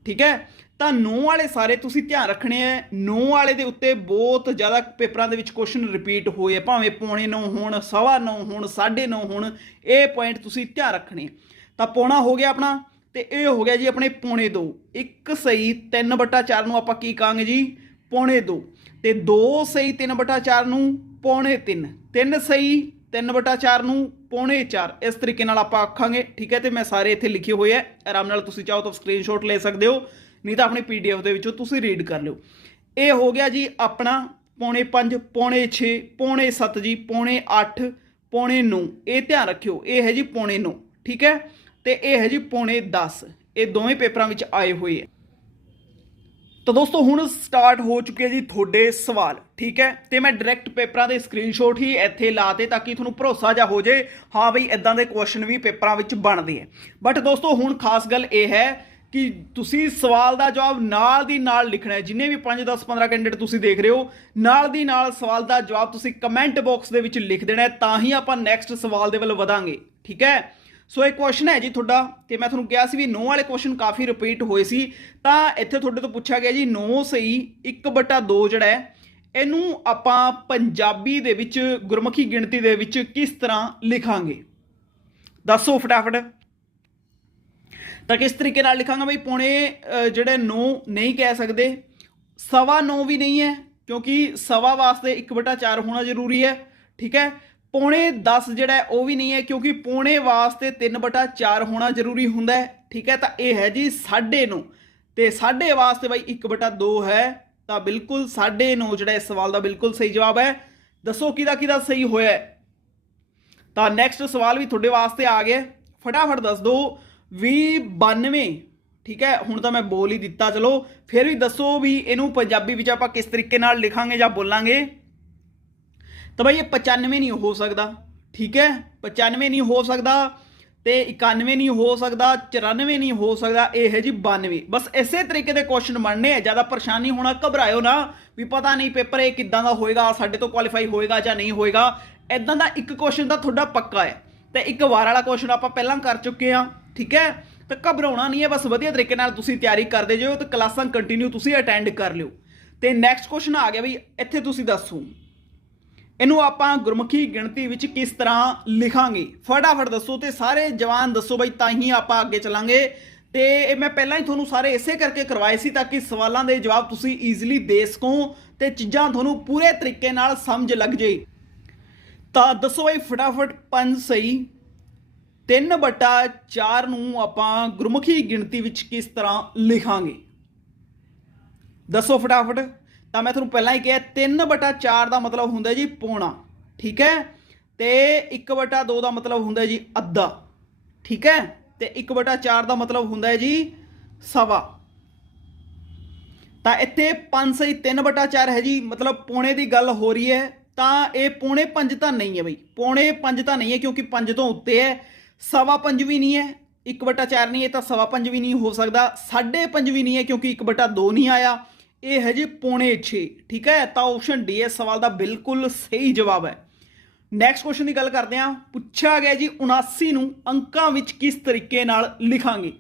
ਠੀਕ ਹੈ? ਤਾਂ ਨੌ ਵਾਲੇ ਸਾਰੇ ਤੁਸੀਂ ਧਿਆਨ ਰੱਖਣੇ ਆ ਨੌ ਵਾਲੇ ਦੇ ਉੱਤੇ ਬਹੁਤ ਜ਼ਿਆਦਾ ਪੇਪਰਾਂ ਦੇ ਵਿੱਚ ਕੁਐਸਚਨ ਰਿਪੀਟ ਹੋਏ ਆ ਭਾਵੇਂ ਪੌਣੇ 9 ਹੋਣ, ਸਵਾ 9 ਹੋਣ 9.5 ਹੋਣ, ਇਹ ਪੁਆਇੰਟ ਤੁਸੀਂ ਧਿਆਨ ਰੱਖਣੇ ਆ। ਤਾਂ ਪੌਣਾ ਹੋ ਗਿਆ ਆਪਣਾ ਤੇ ਇਹ ਹੋ ਗਿਆ ਜੀ ਆਪਣੇ ਪੌਣੇ 2 ਇੱਕ ਸਹੀ 3/4 ਨੂੰ ਆਪਾਂ ਕੀ ਕਹਾਂਗੇ ਜੀ? ਪੌਣੇ 2 ਤੇ 2 ਸਹੀ 3/4 ਨੂੰ ਪੌਣੇ 3 3 ਸਹੀ 3/4 ਨੂੰ ਪੌਣੇ 4 ਇਸ ਤਰੀਕੇ ਨਾਲ ਆਪਾਂ ਆਖਾਂਗੇ, ਠੀਕ ਹੈ, ਤੇ ਮੈਂ ਸਾਰੇ ਇੱਥੇ ਲਿਖੇ ਹੋਏ ਆ। ਆਰਾਮ ਨਾਲ ਤੁਸੀਂ ਚਾਹੋ ਤਾਂ ਸਕਰੀਨਸ਼ਾਟ ਲੈ ਸਕਦੇ ਹੋ, ਨਹੀਂ ਤਾਂ ਆਪਣੀ ਪੀਡੀਐਫ ਦੇ ਵਿੱਚੋਂ ਤੁਸੀਂ ਰੀਡ ਕਰ ਲਿਓ। ਇਹ ਹੋ ਗਿਆ ਜੀ ਆਪਣਾ ਪੌਣੇ 5 ਪੌਣੇ 6 ਪੌਣੇ 7 ਜੀ, ਪੌਣੇ 8 ਪੌਣੇ 9 ਇਹ ਧਿਆਨ ਰੱਖਿਓ, ਇਹ ਹੈ ਜੀ ਪੌਣੇ 9 ਠੀਕ ਹੈ? ਤੇ ਇਹ ਹੈ ਜੀ ਪੌਣੇ 10 ਇਹ ਦੋਵੇਂ ਪੇਪਰਾਂ ਵਿੱਚ ਆਏ ਹੋਏ ਆ। ਤਾਂ ਦੋਸਤੋ, ਹੁਣ ਸਟਾਰਟ ਹੋ ਚੁੱਕੇ ਜੀ ਤੁਹਾਡੇ ਸਵਾਲ, ਠੀਕ ਹੈ? ਤੇ ਮੈਂ ਡਾਇਰੈਕਟ ਪੇਪਰਾਂ ਦੇ ਸਕਰੀਨਸ਼ਾਟ ਹੀ ਇੱਥੇ ਲਾਤੇ ਤਾਂ ਕਿ ਤੁਹਾਨੂੰ ਭਰੋਸਾ ਜਾ ਹੋ ਜੇ, ਹਾਂ ਬਈ ਇਦਾਂ ਦੇ ਕੁਐਸਚਨ ਵੀ ਪੇਪਰਾਂ ਵਿੱਚ ਬਣਦੇ ਆ ਬਟ ਦੋਸਤੋ, ਹੁਣ ਖਾਸ ਗੱਲ ਇਹ ਹੈ ਕਿ ਤੁਸੀਂ ਸਵਾਲ ਦਾ ਜਵਾਬ ਨਾਲ ਦੀ ਨਾਲ ਲਿਖਣਾ ਹੈ। ਜਿੰਨੇ ਵੀ 5 10 15 ਕੈਂਡੀਡੇਟ ਤੁਸੀਂ ਦੇਖ ਰਹੇ ਹੋ, ਨਾਲ ਦੀ ਨਾਲ ਸਵਾਲ ਦਾ ਜਵਾਬ ਤੁਸੀਂ ਕਮੈਂਟ ਬਾਕਸ ਦੇ ਵਿੱਚ ਲਿਖ ਦੇਣਾ ਹੈ, ਤਾਂ ਹੀ ਆਪਾਂ ਨੈਕਸਟ ਸਵਾਲ ਦੇ ਵੱਲ ਵਧਾਂਗੇ, ਠੀਕ ਹੈ? ਸੋ ਇਹ ਕੁਐਸਚਨ ਹੈ ਜੀ ਤੁਹਾਡਾ, ਤੇ ਮੈਂ ਤੁਹਾਨੂੰ ਕਿਹਾ ਸੀ ਵੀ ਨੋ ਵਾਲੇ ਕੁਐਸਚਨ ਕਾਫੀ ਰਿਪੀਟ ਹੋਏ ਸੀ। ਤਾਂ ਇੱਥੇ ਤੁਹਾਡੇ ਤੋਂ ਪੁੱਛਿਆ ਗਿਆ ਜੀ, ਨੋ ਸਹੀ 1/2 ਜਿਹੜਾ ਹੈ, ਇਹਨੂੰ ਆਪਾਂ ਪੰਜਾਬੀ ਦੇ ਵਿੱਚ, ਗੁਰਮੁਖੀ ਗਿਣਤੀ ਦੇ ਵਿੱਚ ਕਿਸ ਤਰ੍ਹਾਂ ਲਿਖਾਂਗੇ? ਦੱਸੋ ਫਟਾਫਟ। ਤਾਂ ਕਿਸ ਤਰੀਕੇ ਨਾਲ ਲਿਖਾਂਗਾ ਬਈ? ਪੌਣੇ ਜਿਹੜੇ 9 ਨਹੀਂ ਕਹਿ ਸਕਦੇ, ਸਵਾ 9 ਵੀ ਨਹੀਂ ਹੈ, ਕਿਉਂਕਿ ਸਵਾ ਵਾਸਤੇ 1/4 ਹੋਣਾ ਜ਼ਰੂਰੀ ਹੈ, ਠੀਕ ਹੈ? ਪੌਣੇ 10 ਜਿਹੜਾ ਉਹ ਵੀ ਨਹੀਂ ਹੈ, ਕਿਉਂਕਿ ਪੌਣੇ ਵਾਸਤੇ 3/4 ਹੋਣਾ ਜ਼ਰੂਰੀ ਹੁੰਦਾ ਹੈ, ਠੀਕ ਹੈ? ਤਾਂ ਇਹ ਹੈ ਜੀ 9.5 ਤੇ ਸਾਢੇ ਵਾਸਤੇ ਬਾਈ 1/2 ਹੈ, ਤਾਂ ਬਿਲਕੁਲ 9.5 ਜਿਹੜਾ ਇਸ ਸਵਾਲ ਦਾ ਬਿਲਕੁਲ ਸਹੀ ਜਵਾਬ ਹੈ। ਦੱਸੋ ਕਿਹਦਾ ਕਿਹਦਾ ਸਹੀ ਹੋਇਆ ਤਾਂ ਨੈਕਸਟ ਸਵਾਲ ਵੀ ਤੁਹਾਡੇ ਵਾਸਤੇ ਆ ਗਿਆ ਫਟਾਫਟ ਦੱਸ ਦਿਓ ਵੀ 92 ਠੀਕ ਹੈ? ਹੁਣ ਤਾਂ ਮੈਂ ਬੋਲ ਹੀ ਦਿੱਤਾ, ਚਲੋ। ਫਿਰ ਵੀ ਦੱਸੋ ਵੀ ਇਹਨੂੰ ਪੰਜਾਬੀ ਵਿੱਚ ਆਪਾਂ ਕਿਸ ਤਰੀਕੇ ਨਾਲ ਲਿਖਾਂਗੇ ਜਾਂ ਬੋਲਾਂਗੇ? ਤਾਂ ਬਈ ਇਹ 95 ਨਹੀਂ ਹੋ ਸਕਦਾ, ਠੀਕ ਹੈ? 95 ਨਹੀਂ ਹੋ ਸਕਦਾ ਤੇ 91 ਨਹੀਂ ਹੋ ਸਕਦਾ 94 ਨਹੀਂ ਹੋ ਸਕਦਾ, ਇਹ ਹੈ ਜੀ 92 ਬਸ ਇਸੇ ਤਰੀਕੇ ਦੇ ਕੁਐਸਚਨ ਬਣਨੇ ਆ, ਜ਼ਿਆਦਾ ਪਰੇਸ਼ਾਨੀ ਹੋਣਾ, ਘਬਰਾਇਓ ਨਾ ਵੀ ਪਤਾ ਨਹੀਂ ਪੇਪਰ ਇਹ ਕਿੱਦਾਂ ਦਾ ਹੋਏਗਾ, ਸਾਡੇ ਤੋਂ ਕੁਆਲੀਫਾਈ ਹੋਏਗਾ ਜਾਂ ਨਹੀਂ ਹੋਏਗਾ। ਇਦਾਂ ਦਾ ਇੱਕ ਕੁਐਸਚਨ ਤਾਂ ਤੁਹਾਡਾ ਪੱਕਾ ਹੈ। ਤੇ ਇੱਕ ਵਾਰ ਵਾਲਾ ਕੁਐਸਚਨ ਆਪਾਂ ਪਹਿਲਾਂ ਕਰ ਚੁੱਕੇ ਆ ਠੀਕ ਹੈ? ਤਾਂ ਘਬਰਾਉਣਾ ਨਹੀਂ ਹੈ, ਬਸ ਵਧੀਆ ਤਰੀਕੇ ਨਾਲ ਤੁਸੀਂ ਤਿਆਰੀ ਕਰਦੇ ਜਿਓ ਤੇ ਕਲਾਸਾਂ ਕੰਟੀਨਿਊ ਤੁਸੀਂ ਅਟੈਂਡ ਕਰ ਲਿਓ। ਤੇ ਨੈਕਸਟ ਕੁਐਸਚਨ ਆ ਗਿਆ ਵੀ ਇੱਥੇ ਤੁਸੀਂ ਦੱਸੋ। ਇਹਨੂੰ ਆਪਾਂ ਗੁਰਮੁਖੀ ਗਿਣਤੀ ਵਿੱਚ ਕਿਸ ਤਰ੍ਹਾਂ ਲਿਖਾਂਗੇ? ਫਟਾਫਟ ਦੱਸੋ ਤੇ ਸਾਰੇ ਜਵਾਨ ਦੱਸੋ ਬਈ, ਤਾਂ ਹੀ ਆਪਾਂ ਅੱਗੇ ਚੱਲਾਂਗੇ। ਤੇ ਇਹ ਮੈਂ ਪਹਿਲਾਂ ਹੀ ਤੁਹਾਨੂੰ ਸਾਰੇ ਇਸੇ ਕਰਕੇ ਕਰਵਾਏ ਸੀ ਤਾਂ ਕਿ ਸਵਾਲਾਂ ਦੇ ਜਵਾਬ ਤੁਸੀਂ ਈਜ਼ੀਲੀ ਦੇ ਸਕੋ ਤੇ ਚੀਜ਼ਾਂ ਤੁਹਾਨੂੰ ਪੂਰੇ ਤਰੀਕੇ ਨਾਲ ਸਮਝ ਲੱਗ ਜੇ। ਤਾਂ ਦੱਸੋ ਬਈ, ਫਟਾਫਟ ਪੰਜ ਸਹੀ 3 ਬਟਾ 4 ਨੂੰ ਆਪਾਂ ਗੁਰਮੁਖੀ ਗਿਣਤੀ ਵਿੱਚ ਕਿਸ ਤਰ੍ਹਾਂ ਲਿਖਾਂਗੇ? ਦੱਸੋ ਫਟਾਫਟ। ਤਾਂ ਮੈਂ ਤੁਹਾਨੂੰ ਪਹਿਲਾਂ ਹੀ ਕਿਹਾ 3 ਬਟਾ 4 ਦਾ ਮਤਲਬ ਹੁੰਦਾ ਜੀ ਪੌਣਾ, ਠੀਕ ਹੈ? ਤੇ 1 ਬਟਾ 2 ਦਾ ਮਤਲਬ ਹੁੰਦਾ ਜੀ ਅੱਧਾ, ਠੀਕ ਹੈ? ਤੇ 1 ਬਟਾ 4 ਦਾ ਮਤਲਬ ਹੁੰਦਾ ਜੀ ਸਵਾ। ਤਾਂ ਇੱਥੇ 5 ਸਹੀ 3 ਬਟਾ 4 ਹੈ ਜੀ, ਮਤਲਬ ਪੌਣੇ ਦੀ ਗੱਲ ਹੋ ਰਹੀ ਹੈ, ਤਾਂ ਇਹ ਪੌਣੇ 5 ਤਾਂ ਨਹੀਂ ਹੈ ਬਈ। ਪੌਣੇ 5 ਤਾਂ ਨਹੀਂ ਹੈ ਕਿਉਂਕਿ 5 ਤੋਂ ਉੱਤੇ ਹੈ, ਸਵਾ 5 ਵੀ ਨਹੀਂ ਹੈ 1 ਬਟਾ 4 ਨਹੀਂ ਹੈ ਤਾਂ ਸਵਾ 5 ਵੀ ਨਹੀਂ ਹੋ ਸਕਦਾ, ਸਾਢੇ 5 ਵੀ ਨਹੀਂ ਹੈ ਕਿਉਂਕਿ 1 ਬਟਾ 2 ਨਹੀਂ ਆਇਆ। ਇਹ ਹੈ ਜੀ ਪੌਣੇ 6 ਠੀਕ ਹੈ? ਤਾਂ ਆਪਸ਼ਨ ਡੀ ਇਸ ਸਵਾਲ ਦਾ ਬਿਲਕੁਲ ਸਹੀ ਜਵਾਬ ਹੈ। ਨੈਕਸਟ ਕੁਐਸਚਨ ਦੀ ਗੱਲ ਕਰਦੇ ਹਾਂ। ਪੁੱਛਿਆ ਗਿਆ ਜੀ 79 ਨੂੰ ਅੰਕਾਂ ਵਿੱਚ ਕਿਸ ਤਰੀਕੇ ਨਾਲ ਲਿਖਾਂਗੇ?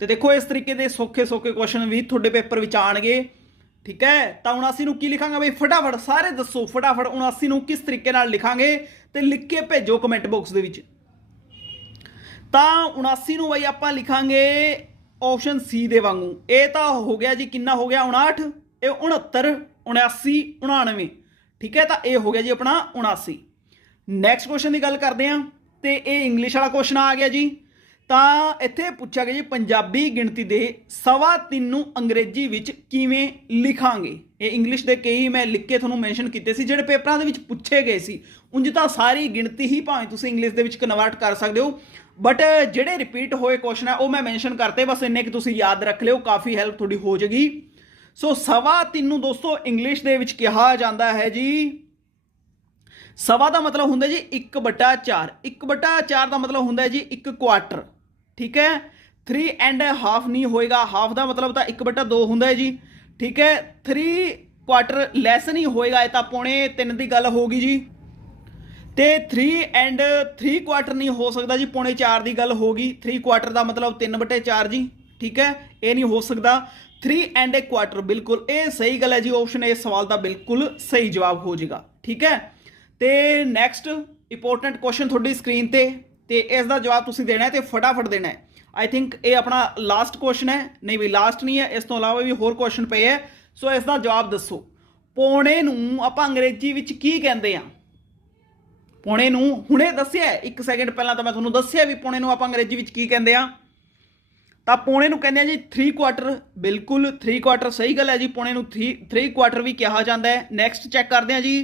ਤੇ ਦੇਖੋ, ਇਸ ਤਰੀਕੇ ਦੇ ਸੌਖੇ ਸੌਖੇ ਕੁਐਸਚਨ ਵੀ ਤੁਹਾਡੇ ਪੇਪਰ ਵਿੱਚ ਆਣਗੇ ਠੀਕ ਹੈ? ਤਾਂ 79 ਨੂੰ ਕੀ ਲਿਖਾਂਗਾ ਬਈ? ਫਟਾਫਟ ਸਾਰੇ ਦੱਸੋ, ਫਟਾਫਟ 79 ਨੂੰ ਕਿਸ ਤਰੀਕੇ ਨਾਲ ਲਿਖਾਂਗੇ ਤੇ ਲਿਖ ਕੇ ਭੇਜੋ ਕਮੈਂਟ ਬਾਕਸ ਦੇ ਵਿੱਚ। ਤਾਂ 79 ਨੂੰ ਬਈ ਆਪਾਂ ਲਿਖਾਂਗੇ ਆਪਸ਼ਨ ਸੀ ਦੇ ਵਾਂਗੂ। ਇਹ ਤਾਂ ਹੋ ਗਿਆ ਜੀ ਕਿੰਨਾ ਹੋ ਗਿਆ? 59 ਇਹ 69 79 99 ਠੀਕ ਹੈ, ਤਾਂ ਇਹ ਹੋ ਗਿਆ ਜੀ ਆਪਣਾ 79 ਨੈਕਸਟ ਕੁਐਸਚਨ ਦੀ ਗੱਲ ਕਰਦੇ ਹਾਂ ਤੇ ਇਹ ਇੰਗਲਿਸ਼ ਵਾਲਾ ਕੁਐਸਚਨ ਆ ਗਿਆ ਜੀ। ਤਾਂ ਇੱਥੇ ਪੁੱਛਿਆ ਗਿਆ ਜੀ, ਪੰਜਾਬੀ ਗਿਣਤੀ ਦੇ ਸਵਾ ਤਿੰਨ ਨੂੰ ਅੰਗਰੇਜ਼ੀ ਵਿੱਚ ਕਿਵੇਂ ਲਿਖਾਂਗੇ? ਇਹ ਇੰਗਲਿਸ਼ ਦੇ ਕਈ ਮੈਂ ਲਿਖ ਕੇ ਤੁਹਾਨੂੰ ਮੈਂਸ਼ਨ ਕੀਤੇ ਸੀ, ਜਿਹੜੇ ਪੇਪਰਾਂ ਦੇ ਵਿੱਚ ਪੁੱਛੇ ਗਏ ਸੀ। ਉਂਝ ਤਾਂ ਸਾਰੀ ਗਿਣਤੀ ਹੀ ਭਾਵੇਂ ਤੁਸੀਂ ਇੰਗਲਿਸ਼ ਦੇ ਵਿੱਚ ਕਨਵਰਟ ਕਰ ਸਕਦੇ ਹੋ। ਬਟ ਜਿਹੜੇ ਰਿਪੀਟ ਹੋਏ ਕੁਐਸਚਨ ਹੈ ਉਹ ਮੈਂ ਮੈਂਸ਼ਨ ਕਰਤੇ, ਬਸ ਇੰਨੇ ਕਿ ਤੁਸੀਂ ਯਾਦ ਰੱਖ ਲਿਓ, ਕਾਫੀ ਹੈਲਪ ਤੁਹਾਡੀ ਹੋ ਜਾਏਗੀ। ਸੋ ਸਵਾ ਤਿੰਨ ਨੂੰ ਦੋਸਤੋ ਇੰਗਲਿਸ਼ ਦੇ ਵਿੱਚ ਕਿਹਾ ਜਾਂਦਾ ਹੈ ਜੀ। ਸਵਾ ਦਾ ਮਤਲਬ ਹੁੰਦਾ ਜੀ 1 ਬਟਾ 4 1 ਬਟਾ 4 ਦਾ ਮਤਲਬ ਹੁੰਦਾ ਜੀ 1 ਕੁਆਟਰ ਠੀਕ ਹੈ? 3 ਐਂਡ ਹਾਫ ਨਹੀਂ ਹੋਏਗਾ। ਹਾਫ ਦਾ ਮਤਲਬ ਤਾਂ 1 ਬਟਾ 2 ਹੁੰਦਾ ਹੈ ਜੀ, ਠੀਕ ਹੈ? 3 ਕੁਆਟਰ ਲੈਸ ਨਹੀਂ ਹੋਏਗਾ, ਇਹ ਤਾਂ ਪੌਣੇ 3 ਦੀ ਗੱਲ ਹੋਗੀ ਜੀ। ਤੇ 3 ਐਂਡ 3 ਕੁਆਟਰ ਨਹੀਂ ਹੋ ਸਕਦਾ ਜੀ, ਪੌਣੇ 4 ਦੀ ਗੱਲ ਹੋ ਗਈ। 3 ਕੁਆਟਰ ਦਾ ਮਤਲਬ 3 ਬਟੇ 4 ਜੀ, ਠੀਕ ਹੈ? ਇਹ ਨਹੀਂ ਹੋ ਸਕਦਾ। 3 ਐਂਡ 1 ਕੁਆਟਰ ਬਿਲਕੁਲ, ਇਹ ਸਹੀ ਗੱਲ ਹੈ ਜੀ ਆਪਸ਼ਨ ਇਸ ਸਵਾਲ ਦਾ ਬਿਲਕੁਲ ਸਹੀ ਜਵਾਬ ਹੋ ਜਾਏਗਾ, ਠੀਕ ਹੈ? ਤੇ ਨੈਕਸਟ ਇੰਪੋਰਟੈਂਟ ਕੁਐਸਚਨ ਤੁਹਾਡੀ ਸਕਰੀਨ ਤੇ ਤੇ ਇਸ ਦਾ ਜਵਾਬ ਤੁਸੀਂ ਦੇਣਾ ਹੈ ਤੇ ਫਟਾਫਟ ਦੇਣਾ ਹੈ। ਆਈ ਥਿੰਕ ਇਹ ਆਪਣਾ ਲਾਸਟ ਕੁਐਸਚਨ ਹੈ, ਨਹੀਂ ਵੀ ਲਾਸਟ ਨਹੀਂ ਹੈ, ਇਸ ਤੋਂ ਇਲਾਵਾ ਵੀ ਹੋਰ ਕੁਐਸਚਨ ਪਏ ਹੈ। ਸੋ ਇਸ ਦਾ ਜਵਾਬ ਦੱਸੋ। ਪੌਣੇ ਨੂੰ ਆਪਾਂ ਅੰਗਰੇਜ਼ੀ ਵਿੱਚ ਕੀ ਕਹਿੰਦੇ ਆ ਪੁਣੇ ਨੂੰ ਹੁਣੇ ਦੱਸਿਆ ਹੈ, ਇੱਕ ਸੈਕਿੰਡ ਪਹਿਲਾਂ ਤਾਂ ਮੈਂ ਤੁਹਾਨੂੰ ਦੱਸਿਆ ਵੀ ਪੁਣੇ ਨੂੰ ਆਪਾਂ ਅੰਗਰੇਜ਼ੀ ਵਿੱਚ ਕੀ ਕਹਿੰਦੇ ਆ। ਤਾਂ ਪੌਣੇ ਨੂੰ ਕਹਿੰਦੇ ਆ ਜੀ 3 ਕੁਆਟਰ ਬਿਲਕੁਲ 3 ਕੁਆਟਰ ਸਹੀ ਗੱਲ ਹੈ ਜੀ ਪੁਣੇ ਨੂੰ 3 3 ਕੁਆਟਰ ਵੀ ਕਿਹਾ ਜਾਂਦਾ ਹੈ। ਨੈਕਸਟ ਚੈੱਕ ਕਰਦੇ ਆ ਜੀ।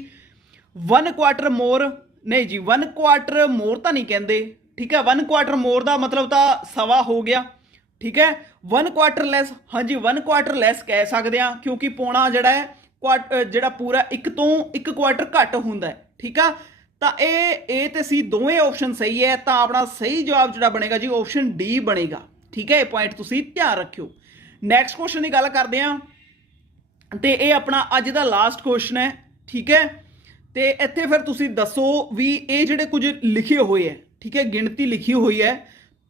1 ਕੁਆਟਰ ਮੋਰ ਨਹੀਂ ਜੀ 1 ਕੁਆਟਰ ਮੋਰ ਤਾਂ ਨਹੀਂ ਕਹਿੰਦੇ ਠੀਕ ਹੈ? 1 ਕੁਆਟਰ ਮੋਰ ਦਾ ਮਤਲਬ ਤਾਂ ਸਵਾ ਹੋ ਗਿਆ ਠੀਕ ਹੈ? 1 ਕੁਆਟਰ ਲੈਸ ਹਾਂਜੀ 1 ਕੁਆਟਰ ਲੈਸ ਕਹਿ ਸਕਦੇ ਆ ਕਿਉਂਕਿ ਪੌਣਾ ਜਿਹੜਾ ਹੈ ਜਿਹੜਾ ਪੂਰਾ ਇੱਕ ਤੋਂ ਇੱਕ ਕੁਆਟਰ ਘੱਟ ਹੁੰਦਾ ਠੀਕ ਆ? ਤਾਂ ਇਹ ਇਹ ਤੇ ਸੀ ਦੋਵੇਂ ਆਪਸ਼ਨ ਸਹੀ ਹੈ, ਤਾਂ ਆਪਣਾ ਸਹੀ ਜਵਾਬ ਜਿਹੜਾ ਬਣੇਗਾ ਜੀ ਆਪਸ਼ਨ ਡੀ ਬਣੇਗਾ। ਠੀਕ ਹੈ, ਇਹ ਪੁਆਇੰਟ ਤੁਸੀਂ ਧਿਆਨ ਰੱਖਿਓ। ਨੈਕਸਟ ਕੁਐਸਚਨ ਦੀ ਗੱਲ ਕਰਦੇ ਹਾਂ। ਤੇ ਇਹ ਆਪਣਾ ਅੱਜ ਦਾ ਲਾਸਟ ਕੁਐਸਚਨ ਹੈ, ਠੀਕ ਹੈ? ਤੇ ਇੱਥੇ ਫਿਰ ਤੁਸੀਂ ਦੱਸੋ ਵੀ ਇਹ ਜਿਹੜੇ ਕੁਝ ਲਿਖੇ ਹੋਏ ਹੈ, ਠੀਕ ਹੈ, ਗਿਣਤੀ ਲਿਖੀ ਹੋਈ ਹੈ,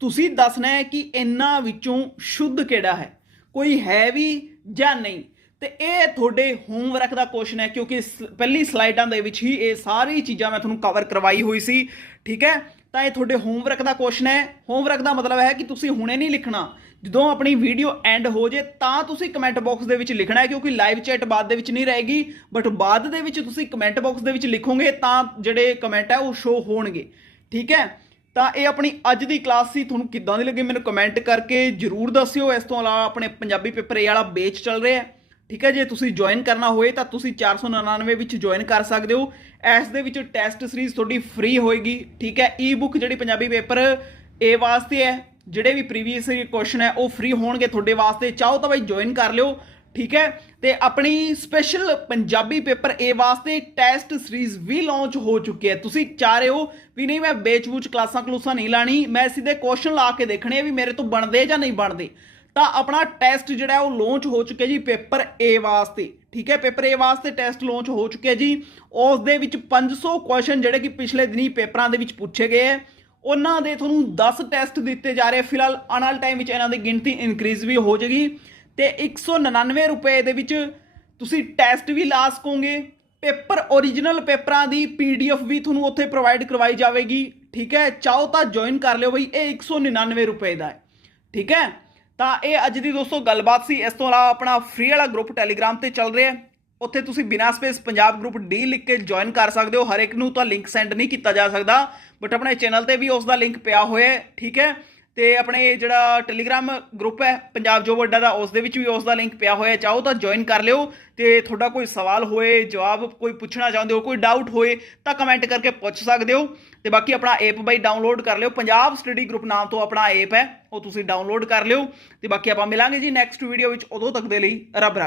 ਤੁਸੀਂ ਦੱਸਣਾ ਹੈ ਕਿ ਇਹਨਾਂ ਵਿੱਚੋਂ ਸ਼ੁੱਧ ਕਿਹੜਾ ਹੈ? ਕੋਈ ਹੈ ਵੀ ਜਾਂ ਨਹੀਂ? ਤੇ ਇਹ ਤੁਹਾਡੇ ਹੋਮਵਰਕ ਦਾ ਕੁਐਸਚਨ ਹੈ, ਕਿਉਂਕਿ ਸ- ਪਹਿਲੀ ਸਲਾਈਡਾਂ ਦੇ ਵਿੱਚ ਹੀ ਇਹ ਸਾਰੀ ਚੀਜ਼ਾਂ ਮੈਂ ਤੁਹਾਨੂੰ ਕਵਰ ਕਰਵਾਈ ਹੋਈ ਸੀ, ਠੀਕ ਹੈ? ਤਾਂ ਇਹ ਤੁਹਾਡੇ ਹੋਮਵਰਕ ਦਾ ਕੁਐਸਚਨ ਹੈ। ਹੋਮਵਰਕ ਦਾ ਮਤਲਬ ਹੈ ਕਿ ਤੁਸੀਂ ਹੁਣੇ ਨਹੀਂ ਲਿਖਣਾ। ਜਦੋਂ ਆਪਣੀ ਵੀਡੀਓ ਐਂਡ ਹੋ ਜੇ, ਤਾਂ ਤੁਸੀਂ ਕਮੈਂਟ ਬਾਕਸ ਦੇ ਵਿੱਚ ਲਿਖਣਾ ਹੈ, ਕਿਉਂਕਿ ਲਾਈਵ ਚੈਟ ਬਾਅਦ ਦੇ ਵਿੱਚ ਨਹੀਂ ਰਹੇਗੀ ਬਟ ਬਾਅਦ ਦੇ ਵਿੱਚ ਤੁਸੀਂ ਕਮੈਂਟ ਬਾਕਸ ਦੇ ਵਿੱਚ ਲਿਖੋਗੇ, ਤਾਂ ਜਿਹੜੇ ਕਮੈਂਟ ਹੈ ਉਹ ਸ਼ੋ ਹੋਣਗੇ। ਠੀਕ ਹੈ? ਤਾਂ ਇਹ ਆਪਣੀ ਅੱਜ ਦੀ ਕਲਾਸ ਸੀ, ਤੁਹਾਨੂੰ ਕਿੱਦਾਂ ਦੀ ਲੱਗੀ ਮੈਨੂੰ ਕਮੈਂਟ ਕਰਕੇ ਜਰੂਰ ਦੱਸਿਓ। ਇਸ ਤੋਂ ਇਲਾਵਾ ਆਪਣੇ ਪੰਜਾਬੀ ਪੇਪਰ ਏ ਵਾਲਾ ਬੇਚ ਚੱਲ ਰਿਹਾ ਹੈ। ਠੀਕ ਹੈ, ਜੇ ਤੁਸੀਂ ਜੁਆਇਨ ਕਰਨਾ ਹੋਏ ਤਾਂ ਤੁਸੀਂ 499 ਵਿੱਚ ਜੁਆਇਨ ਕਰ ਸਕਦੇ ਹੋ। ਇਸ ਦੇ ਵਿੱਚ ਟੈਸਟ ਸੀਰੀਜ਼ ਤੁਹਾਡੀ ਫ੍ਰੀ ਹੋਏਗੀ, ਠੀਕ ਹੈ। ਈ ਬੁੱਕ ਜਿਹੜੀ ਪੰਜਾਬੀ ਪੇਪਰ ਏ ਵਾਸਤੇ ਹੈ, ਜਿਹੜੇ ਵੀ ਪ੍ਰੀਵੀਅਸ ਕੁਐਸਚਨ ਹੈ, ਉਹ ਫ੍ਰੀ ਹੋਣਗੇ ਤੁਹਾਡੇ ਵਾਸਤੇ। ਚਾਹੋ ਤਾਂ ਬਾਈ ਜੁਆਇਨ ਕਰ ਲਿਓ, ਠੀਕ ਹੈ। ਤੇ ਆਪਣੀ ਸਪੈਸ਼ਲ ਪੰਜਾਬੀ ਪੇਪਰ ਏ ਵਾਸਤੇ ਟੈਸਟ ਸੀਰੀਜ਼ ਵੀ ਲਾਂਚ ਹੋ ਚੁੱਕੀ ਹੈ। ਤੁਸੀਂ ਚਾਹ ਰਹੇ ਹੋ ਵੀ ਨਹੀਂ, ਮੈਂ ਬੇਚ-ਬੂਚ ਕਲਾਸਾਂ ਕਲੂਸਾਂ ਨਹੀਂ ਲਾਣੀ, ਮੈਂ ਸਿੱਧੇ ਕੁਐਸਚਨ ਲਾ ਕੇ ਦੇਖਣੇ ਵੀ ਮੇਰੇ ਤੋਂ ਬਣਦੇ ਜਾਂ ਨਹੀਂ ਬਣਦੇ। ਤਾਂ ਆਪਣਾ ਟੈਸਟ ਜਿਹੜਾ ਉਹ ਲਾਂਚ ਹੋ ਚੁੱਕਿਆ ਜੀ ਪੇਪਰ ਏ ਵਾਸਤੇ, ਠੀਕ ਹੈ? ਪੇਪਰ ਏ ਵਾਸਤੇ ਟੈਸਟ ਲਾਂਚ ਹੋ ਚੁੱਕਿਆ ਜੀ। ਉਸ ਦੇ ਵਿੱਚ 500 ਕੁਐਸਚਨ ਜਿਹੜੇ ਕਿ ਪਿਛਲੇ ਦਿਨੀ ਪੇਪਰਾਂ ਦੇ ਵਿੱਚ ਪੁੱਛੇ ਗਏ ਹੈ। ਉਹਨਾਂ ਦੇ ਤੁਹਾਨੂੰ 10 ਟੈਸਟ ਦਿੱਤੇ ਜਾ ਰਹੇ। ਫਿਲਹਾਲ ਆਉਣ ਵਾਲੇ ਟਾਈਮ ਵਿੱਚ ਇਹਨਾਂ ਦੀ ਗਿਣਤੀ ਇਨਕਰੀਜ਼ ਵੀ ਹੋ ਜਾਏਗੀ। ਤੇ 199 ਰੁਪਏ ਦੇ ਵਿੱਚ ਤੁਸੀਂ ਟੈਸਟ ਵੀ ਲਾ ਸਕੋਗੇ। ਪੇਪਰ ਓਰੀਜਨਲ ਪੇਪਰਾਂ ਦੀ ਪੀਡੀਐਫ ਵੀ ਤੁਹਾਨੂੰ ਉੱਥੇ ਪ੍ਰੋਵਾਈਡ ਕਰਵਾਈ ਜਾਵੇਗੀ। ਠੀਕ ਹੈ? ਚਾਹੋ ਤਾਂ ਜੁਆਇਨ ਕਰ ਲਿਓ ਬਈ, ਇਹ 199 ਰੁਪਏ ਦਾ ਹੈ। ਠੀਕ ਹੈ? ਤਾਂ ਇਹ ਅੱਜ ਦੀ ਦੋਸਤੋ ਗੱਲਬਾਤ ਸੀ। ਇਸ ਤੋਂ ਇਲਾਵਾ ਆਪਣਾ ਫ੍ਰੀ ਵਾਲਾ ਗਰੁੱਪ ਟੈਲੀਗ੍ਰਾਮ ਤੇ ਚੱਲ ਰਿਹਾ ਹੈ। ਉੱਥੇ ਤੁਸੀਂ ਬਿਨਾਂ ਸਪੇਸ ਪੰਜਾਬ ਗਰੁੱਪ ਡੀ ਲਿਖ ਕੇ ਜੁਆਇਨ ਕਰ ਸਕਦੇ ਹੋ। ਹਰ ਇੱਕ ਨੂੰ ਤਾਂ ਲਿੰਕ ਸੈਂਡ ਨਹੀਂ ਕੀਤਾ ਜਾ ਸਕਦਾ। ਬਟ ਆਪਣੇ ਚੈਨਲ ਤੇ ਵੀ ਉਸ ਦਾ ਲਿੰਕ ਪਿਆ ਹੋਇਆ ਹੈ, ਠੀਕ ਹੈ? ਤੇ ਆਪਣੇ ਜਿਹੜਾ ਟੈਲੀਗ੍ਰਾਮ ਗਰੁੱਪ ਹੈ, ਪੰਜਾਬ ਜੋ ਅੱਡਾ ਦਾ ਉਸ ਦੇ ਵਿੱਚ ਵੀ ਉਸ ਦਾ ਲਿੰਕ ਪਿਆ ਹੋਇਆ ਚਾਹੋ ਤਾਂ ਜੁਆਇਨ ਕਰ ਲਿਓ। ਤੇ ਤੁਹਾਡਾ ਕੋਈ ਸਵਾਲ ਹੋਏ, ਜਵਾਬ ਕੋਈ ਪੁੱਛਣਾ ਚਾਹੁੰਦੇ ਹੋ, ਕੋਈ ਡਾਊਟ ਹੋਏ, ਤਾਂ ਕਮੈਂਟ ਕਰਕੇ ਪੁੱਛ ਸਕਦੇ ਹੋ। ਤੇ ਬਾਕੀ ਆਪਣਾ ਐਪ ਬਾਈ ਡਾਊਨਲੋਡ ਕਰ ਲਿਓ। ਪੰਜਾਬ ਸਟੱਡੀ ਗਰੁੱਪ ਨਾਮ ਤੋਂ ਆਪਣਾ ਐਪ ਹੈ, ਉਹ ਤੁਸੀਂ ਡਾਊਨਲੋਡ ਕਰ ਲਿਓ। ਤੇ ਬਾਕੀ ਆਪਾਂ ਮਿਲਾਂਗੇ ਜੀ ਨੈਕਸਟ ਵੀਡੀਓ ਵਿੱਚ, ਉਦੋਂ ਤੱਕ ਦੇ ਲਈ ਰੱਬ ਰੱਖ।